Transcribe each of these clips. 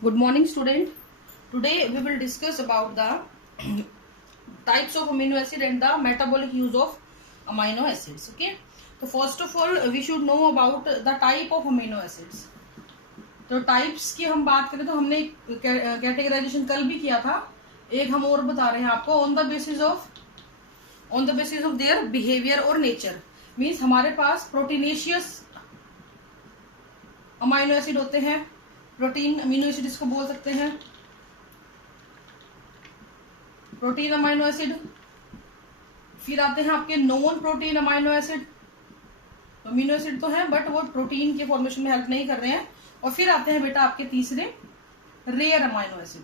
Good morning, student. Today we will discuss about the types of amino acid and the metabolic use of amino acids. Okay. So first of all, we should know about the type of amino acids. तो types की हम बात करें तो हमने categorisation कल भी किया था, एक हम और बता रहे हैं आपको on the basis of their behaviour और नेचर। मीन्स हमारे पास प्रोटीनेशियस अमाइनो एसिड होते हैं, प्रोटीन अमीनो एसिड इसको बोल सकते हैं, प्रोटीन अमाइनो एसिड। फिर आते हैं आपके non protein amino acid, amino acid तो हैं बट वो प्रोटीन के फॉर्मेशन में हेल्प नहीं कर रहे हैं। और फिर आते हैं बेटा आपके तीसरे रेयर अमाइनो एसिड।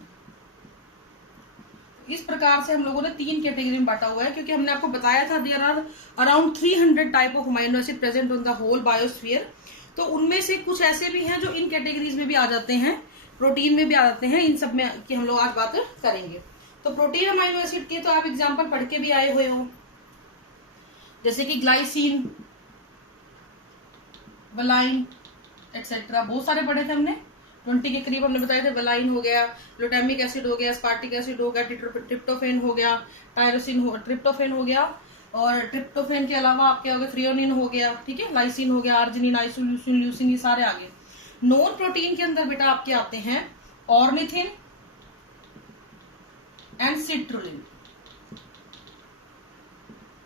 इस प्रकार से हम लोगों ने 3 कैटेगरी में बांटा हुआ है, क्योंकि हमने आपको बताया था there are around 300 type of amino acid present on the whole biosphere. तो उनमें से कुछ ऐसे भी हैं जो इन कैटेगरीज में भी आ जाते हैं, प्रोटीन में भी आ जाते हैं। इन सब में की हम लोग आज बात करेंगे। तो प्रोटीन अमाइनो एसिड के तो आप एग्जांपल पढ़ के भी आए हुए हो, जैसे कि ग्लाइसिन, वेलाइन एक्सेट्रा, बहुत सारे पढ़े थे हमने, 20 के करीब हमने बताए थे। वेलाइन हो गया, ग्लूटामिक एसिड हो गया, स्पार्टिक एसिड हो गया, ट्रिप्टोफेन हो गया, ट्रिप्टोफेन हो गया, और ट्रिप्टोफेन के अलावा आपके हो गए थ्रियोनिन हो गया, ठीक है, लाइसिन हो गया, आर्जिनिन, आइसोल्यूसिन, ल्यूसिन, ये सारे आगे। नॉन प्रोटीन के अंदर बेटा आपके आते हैं ornithine and citrulline,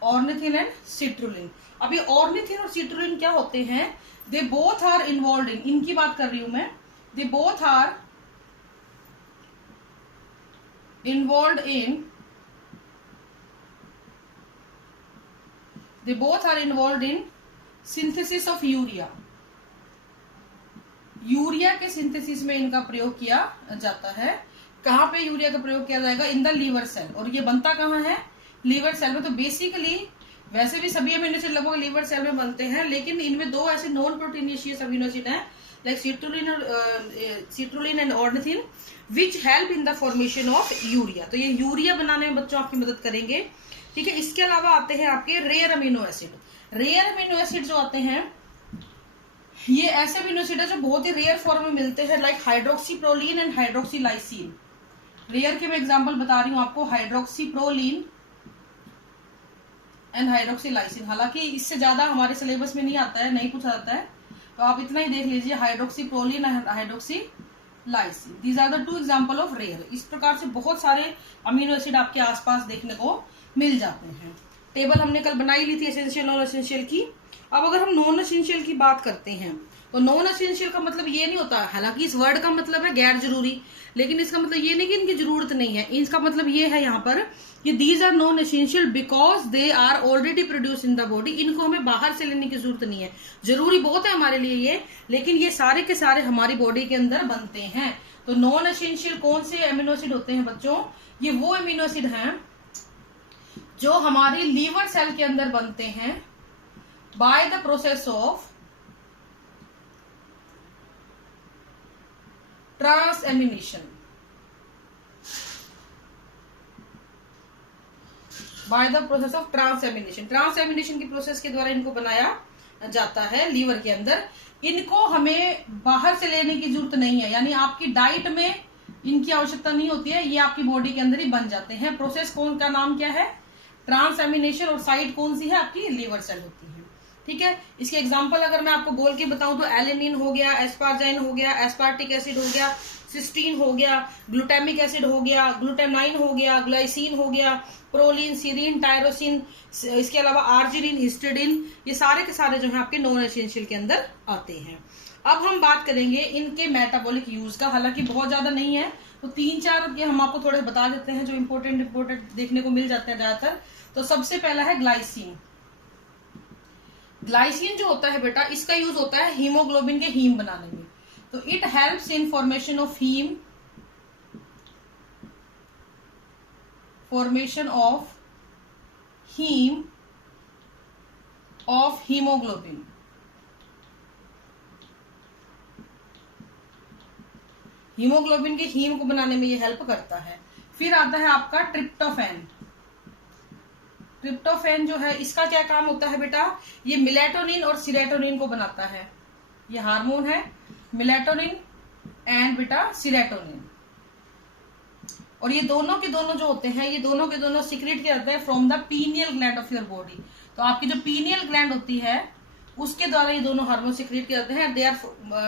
ornithine and citrulline. अभी ऑर्निथिन और सिट्रुलिन क्या होते हैं? They both are involve in, इनकी बात कर रही हूं मैं, they both are involve in They both are involved in synthesis of urea. Urea के सिंथेसिस में इनका प्रयोग किया जाता है। कहाँ पे यूरिया का प्रयोग किया जाएगा? In the liver cell. और ये बनता कहाँ है? लीवर सेल में। तो बेसिकली वैसे भी सभी अमीनो एसिड लगभग लीवर सेल में बनते हैं, लेकिन इनमें 2 ऐसे नॉन प्रोटीनिशियस अमीनो एसिड हैं, like citrulline and ornithine, which help in the formation of urea. तो ये यूरिया बनाने में बच्चों आपकी मदद करेंगे, ठीक है। इसके अलावा आते हैं आपके rare amino acid. Rare amino acid जो आते हैं, ये ऐसे अमीनो एसिड है जो बहुत ही रेयर फॉर्म में मिलते हैं, लाइक हाइड्रोक्सीप्रोलीन एंड हाइड्रोक्सीलाइसिन। रेयर के मैं एग्जांपल बता रही हूं आपको, हाइड्रोक्सीप्रोलीन एंड हाइड्रोक्सीलाइसिन। हालांकि इससे ज्यादा हमारे सिलेबस में नहीं आता है, नहीं पूछा जाता है, तो आप इतना ही देख लीजिए, hydroxyproline and hydroxylysine. These are the 2 example of rare. इस प्रकार से बहुत सारे अमीनो एसिड आपके आसपास देखने को मिल जाते हैं। टेबल हमने कल बनाई ली थी एसेंशियल नॉन एसेंशियल की। अब अगर हम नॉन एसेंशियल की बात करते हैं, तो नॉन एसेंशियल का मतलब ये नहीं होता, हालांकि इस वर्ड का मतलब है गैर जरूरी, लेकिन इसका मतलब ये नहीं कि इनकी जरूरत नहीं है। इसका मतलब ये है यहाँ पर कि these are non essential because they are already produce in the body. इनको हमें बाहर से लेने की जरूरत नहीं है, जरूरी बहुत है हमारे लिए ये, लेकिन ये सारे के सारे हमारी बॉडी के अंदर बनते हैं। तो नॉन एसेंशियल कौन से अमीनो एसिड होते हैं बच्चों? ये वो अमीनो एसिड हैं जो हमारी लीवर सेल के अंदर बनते हैं by the process of transamination. By the process of transamination, transamination की प्रोसेस के द्वारा इनको बनाया जाता है लीवर के अंदर। इनको हमें बाहर से लेने की जरूरत नहीं है, यानी आपकी डाइट में इनकी आवश्यकता नहीं होती है, ये आपकी बॉडी के अंदर ही बन जाते हैं। प्रोसेस कौन का नाम क्या है? ट्रांसएमिनेशन। और साइट कौन सी है? आपकी लीवर सेल होती है, ठीक है। इसके एग्जांपल अगर मैं आपको बोल के बताऊं तो एलेनिन हो गया, एस्पार्जाइन हो गया, एस्पार्टिक एसिड हो गया, सिस्टीन हो गया, ग्लूटामिक एसिड हो गया, ग्लूटामाइन हो गया, ग्लाइसिन हो गया, प्रोलिन, सीरीन, टायरोसिन, इसके अलावा आर्जिनिन, हिस्टिडिन, ये सारे के सारे जो है आपके नॉन एसेंशियल के अंदर आते हैं। अब हम बात करेंगे इनके मेटाबॉलिक यूज का, हालांकि बहुत ज्यादा नहीं है, तो 3-4 के हम आपको थोड़े बता देते हैं जो इंपोर्टेंट देखने को मिल जाते हैं ज्यादातर। तो सबसे पहला है ग्लाइसिन। ग्लाइसिन जो होता है बेटा, इसका यूज होता है हीमोग्लोबिन के हीम बनाने में। तो it helps in formation of haem, formation of haem of haemoglobin. Haemoglobin के हीम को बनाने में ये हेल्प करता है। फिर आता है आपका ट्रिप्टोफैन। ट्रिप्टोफैन जो है, इसका क्या काम होता है बेटा? ये मेलेटोनिन और सीरोटोनिन को बनाता है। ये हार्मोन है, मेलेटोनिन एंड बेटा सीरोटोनिन। और ये दोनों के दोनों जो होते हैं, ये दोनों के दोनों सीक्रेट किया जाता है from the pineal gland of your body. तो आपकी जो पीनियल ग्लैंड होती है उसके द्वारा ये दोनों हार्मोन सीक्रेट किए जाते हैं। They are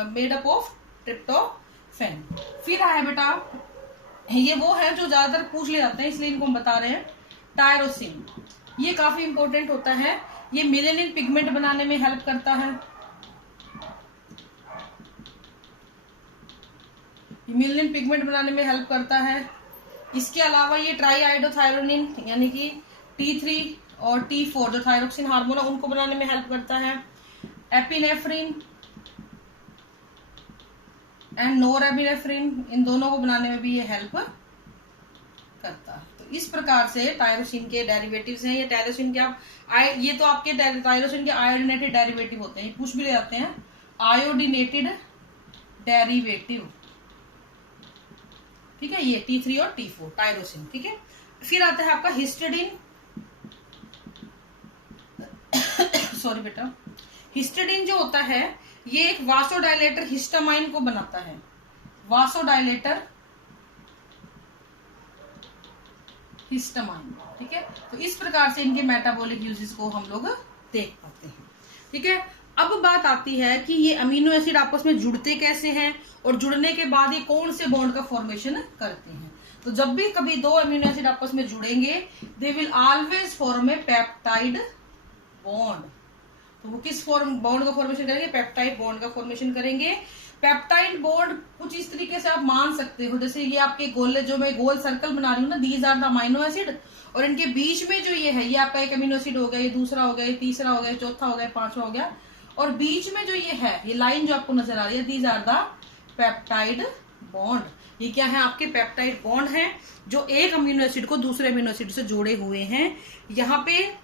made up of tryptophan. फिर आया बेटा, ये वो है जो ज्यादातर पूछ ले जाते हैं, इसलिए इनको हम बता रहे हैं। टायरोसिन, ये काफी इंपॉर्टेंट होता है। ये मेलेनिन पिगमेंट बनाने में हेल्प करता है। मेलेनिन पिगमेंट बनाने में हेल्प करता है। इसके अलावा ये ट्राईआइडोथायरोनिन यानी कि T3 और T4 जो थायरोक्सिन हार्मोन है उनको बनाने में हेल्प करता है। एपिनेफ्रिन एंड नोरेपिनेफ्रिन, इन दोनों को बनाने में भी ये हेल्प करता है। तो इस प्रकार से टायरोसिन के डेरिवेटिव्स हैं। ये टायरोसिन के ये तो आपके टायरोसिन के आयोडीनेटेड डेरिवेटिव होते हैं, पूछ भी ले जाते हैं। आयोडीनेटेड डेरिवेटिव, ठीक है, ये T3 और T4 टायरोसिन, ठीक है। फिर आता है आपका हिस्टिडीन। सॉरी बेटा, हिस्टिडीन जो होता है ये एक वासोडाइलेटर हिस्टामाइन को बनाता है। वासोडाइलेटर हिस्टामाइन, ठीक है। तो इस प्रकार से इनके मेटाबॉलिक यूजेस को हम लोग देख पाते हैं, ठीक है। अब बात आती है कि ये अमीनो एसिड आपस में जुड़ते कैसे हैं और जुड़ने के बाद ये कौन से बॉन्ड का फॉर्मेशन करते हैं। तो जब भी कभी दो अमीनो एसिड आपस में जुड़ेंगे, they will always form A peptide bond. तो वो किस बॉन्ड का फॉर्मेशन करेंगे? पेप्टाइड बॉन्ड का फॉर्मेशन करेंगे। पेप्टाइड बॉन्ड कुछ इस तरीके से आप मान सकते हो, जैसे ये आपके गोल, जो मैं गोल सर्कल बना रही हूँ ना, these are the amino acid, और इनके बीच में जो ये है, ये आपका एक अमीनो एसिड हो गया, ये दूसरा हो गया, ये तीसरा हो गया, चौथा हो गया, पांचवा हो गया, और बीच में जो ये है, ये लाइन जो आपको नजर आ रही है, these are the peptide bond. ये क्या है? आपके पेप्टाइड बॉन्ड है जो एक अमीनो एसिड को दूसरे अमीनो एसिड से जोड़े हुए हैं। यहाँ पे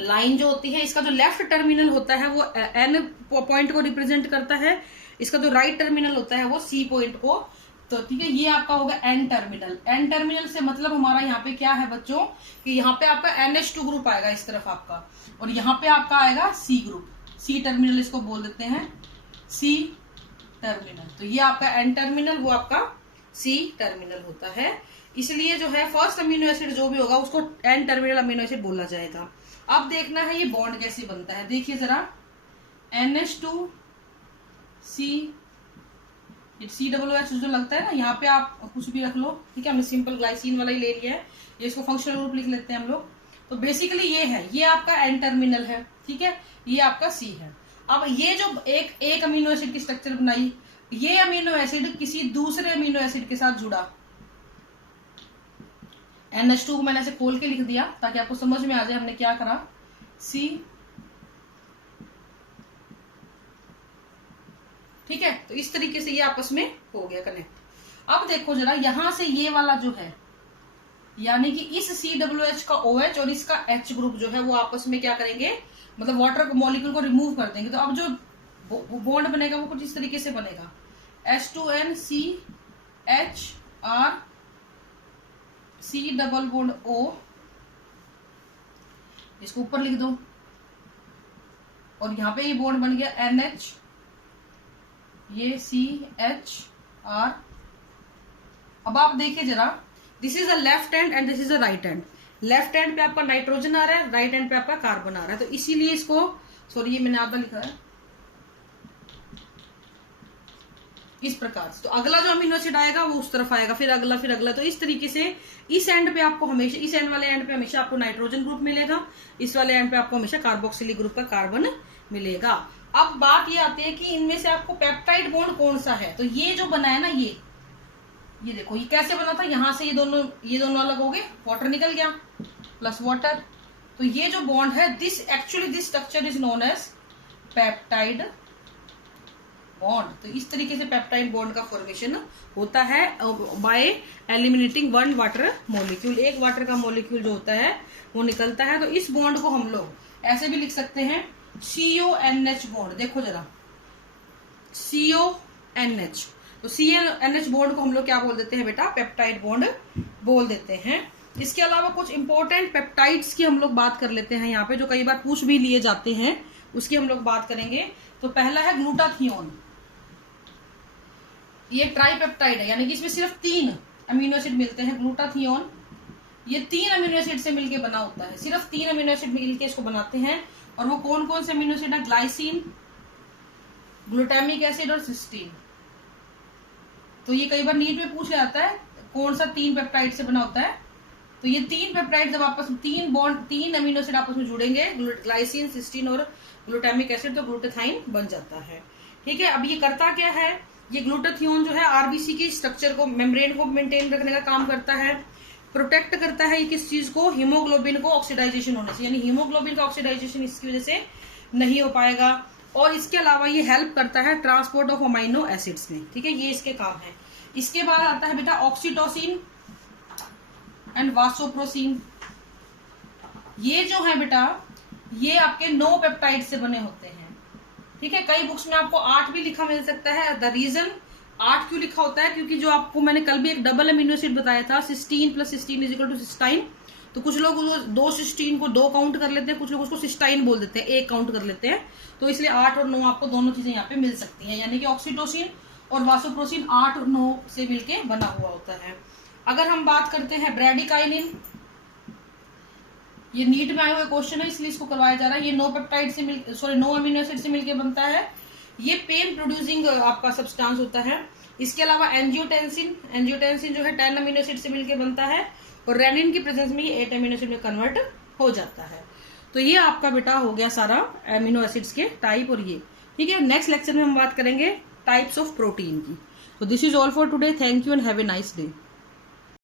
लाइन जो होती है, इसका जो लेफ्ट टर्मिनल होता है वो एन पॉइंट को रिप्रेजेंट करता है, इसका जो राइट टर्मिनल होता है वो सी पॉइंट को। तो ठीक है, ये आपका होगा एन टर्मिनल। एन टर्मिनल से मतलब हमारा यहाँ पे क्या है बच्चों, कि यहाँ पे आपका NH2 ग्रुप आएगा इस तरफ आपका, और यहाँ पे आपका आएगा सी ग्रुप, सी टर्मिनल इसको बोल देते हैं, सी टर्मिनल। तो ये आपका एन टर्मिनल, वो आपका सी टर्मिनल होता है। इसलिए जो है फर्स्ट अमीनो एसिड जो भी होगा उसको एन टर्मिनल अमीनो एसिड बोला जाएगा। अब देखना है ये बॉन्ड कैसे बनता है। देखिए जरा, NH2 COOH जो लगता है ना, यहाँ पे आप कुछ भी रख लो, ठीक है। हमने सिंपल ग्लाइसिन वाला ही ले लिया है, ये इसको फंक्शनल ग्रुप लिख लेते हैं हम लोग। तो बेसिकली ये है, ये आपका एन टर्मिनल है, ठीक है, ये आपका सी है। अब ये जो एक अमीनो एसिड की स्ट्रक्चर बनाई, ये अमीनो एसिड किसी दूसरे अमीनो एसिड के साथ जुड़ा, NH2 को मैंने ऐसे खोल के लिख दिया ताकि आपको समझ में आ जाए हमने क्या करा। सी, ठीक है, तो इस तरीके से ये आपस में हो गया कनेक्ट। अब देखो जरा, यहां से ये वाला जो है, यानी कि इस COOH का OH और इसका H ग्रुप जो है वो आपस में क्या करेंगे, मतलब वाटर मॉलिक्यूल को रिमूव कर देंगे। तो अब जो बॉन्ड बनेगा वो कुछ इस तरीके से बनेगा, H2NCHR C double bond O, इसको ऊपर लिख दो, और यहां पे ये बॉन्ड बन गया NH, ये CHR। अब आप देखिए जरा, this is a left hand and this is a right hand. Left hand पे आपका नाइट्रोजन आ रहा है, राइट हैंड पे आपका कार्बन आ रहा है। तो इसीलिए इसको, सॉरी ये मैंने आधा लिखा है इस प्रकार से। तो अगला जो अमीनो एसिड आएगा वो उस तरफ आएगा, फिर अगला, फिर अगला। तो इस तरीके से इस एंड पे आपको हमेशा, इस एंड वाले एंड पे हमेशा आपको नाइट्रोजन ग्रुप मिलेगा, इस वाले एंड पे आपको हमेशा कार्बोक्सिलिक ग्रुप का कार्बन मिलेगा। अब बात ये आती है कि इनमें से आपको पेप्टाइड बॉन्ड कौन सा है। तो ये जो बना है ना, ये देखो, ये कैसे बना था, यहां से ये दोनों अलग हो गए, वाटर निकल गया प्लस वाटर। तो ये जो बॉन्ड है, this structure is known as peptide bond. तो इस तरीके से पेप्टाइड बॉन्ड का फॉर्मेशन होता है bye eliminating one water molecule. एक वाटर का मॉलिक्यूल जो होता है वो निकलता है। तो इस बॉन्ड को हम लोग ऐसे भी लिख सकते हैं, CONH बॉन्ड। देखो जरा, CONH, तो CONH बॉन्ड को हम लोग क्या बोल देते हैं बेटा? पेप्टाइड बॉन्ड बोल देते हैं। इसके अलावा कुछ इंपॉर्टेंट पेप्टाइड्स की हम लोग बात कर लेते हैं यहाँ पे, जो कई बार पूछ भी लिए जाते हैं, उसकी हम लोग बात करेंगे। तो पहला है ग्लूटाथियोन। ये ट्राइपेप्टाइड है, यानी कि इसमें सिर्फ 3 अमीनो एसिड मिलते हैं। ग्लूटाथियोन ये 3 अमीनो एसिड से मिलके बना होता है, सिर्फ 3 अमीनो एसिड मिलके इसको बनाते हैं। और वो कौन कौन से अमीनो एसिड है? ग्लाइसिन, ग्लूटामिक एसिड और सिस्टीन। तो ये कई बार नीट में पूछा जाता है कौन सा 3 पेप्टाइड से बना होता है। तो ये 3 पेप्टाइड जब आपस में 3 अमीनो एसिड आपस में जुड़ेंगे, ग्लाइसिन, सिस्टीन और ग्लूटामिक एसिड, तो ग्लूटाथाइन बन जाता है। ठीक है, अब ये करता क्या है? ये ग्लूटाथियोन जो है आरबीसी के स्ट्रक्चर को, मेम्ब्रेन को मेंटेन रखने का काम करता है, प्रोटेक्ट करता है ये किस चीज को? हीमोग्लोबिन को ऑक्सीडाइजेशन होने से, यानी हीमोग्लोबिन का ऑक्सीडाइजेशन इसकी वजह से नहीं हो पाएगा। और इसके अलावा ये हेल्प करता है ट्रांसपोर्ट ऑफ अमाइनो एसिड्स में। ठीक है, ये इसके काम है। इसके बाद आता है बेटा ऑक्सीटोसिन एंड वासोप्रोसिन। ये जो है बेटा ये आपके 9 पेप्टाइड से बने होते हैं। ठीक है, कई बुक्स में आपको 8 भी लिखा मिल सकता है। द रीजन 8 क्यों लिखा होता है? क्योंकि जो आपको मैंने कल भी एक डबल अमीनो एसिड बताया था, cysteine plus cysteine is equal to cystine. तो कुछ लोग 2 सिस्टीन को 2 काउंट कर लेते हैं, कुछ लोग उसको सिस्टाइन बोल देते हैं, 1 काउंट कर लेते हैं। तो इसलिए 8 और 9 आपको दोनों चीजें यहाँ पे मिल सकती हैं, यानी कि ऑक्सीटोसिन और वासोप्रोसिन 8 और 9 से मिलके बना हुआ होता है। अगर हम बात करते हैं ब्रेडिकाइनिन, ये नीट में आए हुए क्वेश्चन है इसलिए इसको करवाया जा रहा है। ये 9 पेप्टाइड से 9 अमीनो एसिड से मिलके बनता है। ये पेन प्रोड्यूसिंग आपका सब्सटेंस होता है। इसके अलावा एंजियोटेंसिन जो है 10 अमीनो एसिड से मिलके बनता है और रेनिन की प्रेजेंस में ये 8 अमीनो एसिड में कन्वर्ट हो जाता है। तो ये आपका बेटा हो गया सारा अमीनो एसिड्स के टाइप और ये। ठीक है, नेक्स्ट लेक्चर में हम बात करेंगे टाइप्स ऑफ प्रोटीन की। तो this is all for today. Thank you and have a nice day.